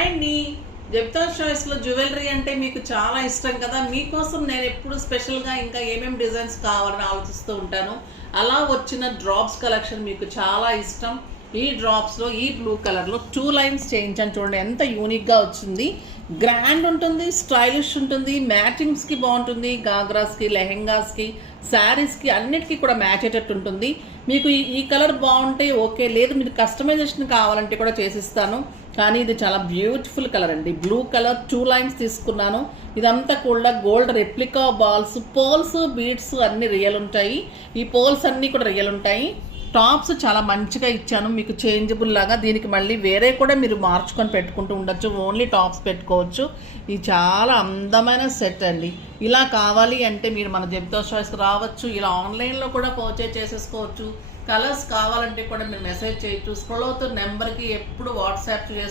Hi అండి. జెప్తాస్ చాయిస్లో jewellery అంటే మీకు చాలా ఇష్టం కదా. మీకోసం నేను ఎప్పుడు స్పెషల్గా ఇంకా ఏమేమి డిజైన్స్ కావాలని ఆలోచిస్తూ ఉంటాను. అలా వచ్చిన డ్రాప్స్ కలెక్షన్ మీకు చాలా ఇష్టం. ఈ డ్రాప్స్లో ఈ బ్లూ కలర్లో 2 లైన్స్ చేయించాను, చూడండి ఎంత యూనిక్గా వచ్చింది. గ్రాండ్ ఉంటుంది, స్టైలిష్ ఉంటుంది, మ్యాచింగ్స్కి బాగుంటుంది. గాగ్రాస్కి, లెహెంగాస్కి, శారీస్కి అన్నిటికీ కూడా మ్యాచ్ అయ్యేటట్టు ఉంటుంది. మీకు ఈ కలర్ బాగుంటే ఓకే, లేదు మీరు కస్టమైజేషన్ కావాలంటే కూడా చేసిస్తాను. కానీ ఇది చాలా బ్యూటిఫుల్ కలర్ అండి. బ్లూ కలర్ 2 లైన్స్ తీసుకున్నాను. ఇదంతా కూడా gold replica balls, poles, beads అన్ని రియల్ ఉంటాయి. ఈ పోల్స్ అన్నీ కూడా రియల్ ఉంటాయి. టాప్స్ చాలా మంచిగా ఇచ్చాను మీకు, చేంజబుల్ లాగా. దీనికి మళ్ళీ వేరే కూడా మీరు మార్చుకొని పెట్టుకుంటూ ఉండొచ్చు, ఓన్లీ టాప్స్ పెట్టుకోవచ్చు. ఇది చాలా అందమైన సెట్ అండి. ఇలా కావాలి అంటే మీరు మన జెప్తాస్ చాయిస్కి రావచ్చు. ఇలా ఆన్లైన్లో కూడా పర్చేజ్ చేసేసుకోవచ్చు. కలర్స్ కావాలంటే కూడా మీరు మెసేజ్ చేయొచ్చు. స్క్రోల్ అవుతున్న నెంబర్కి ఎప్పుడు వాట్సాప్ చేసి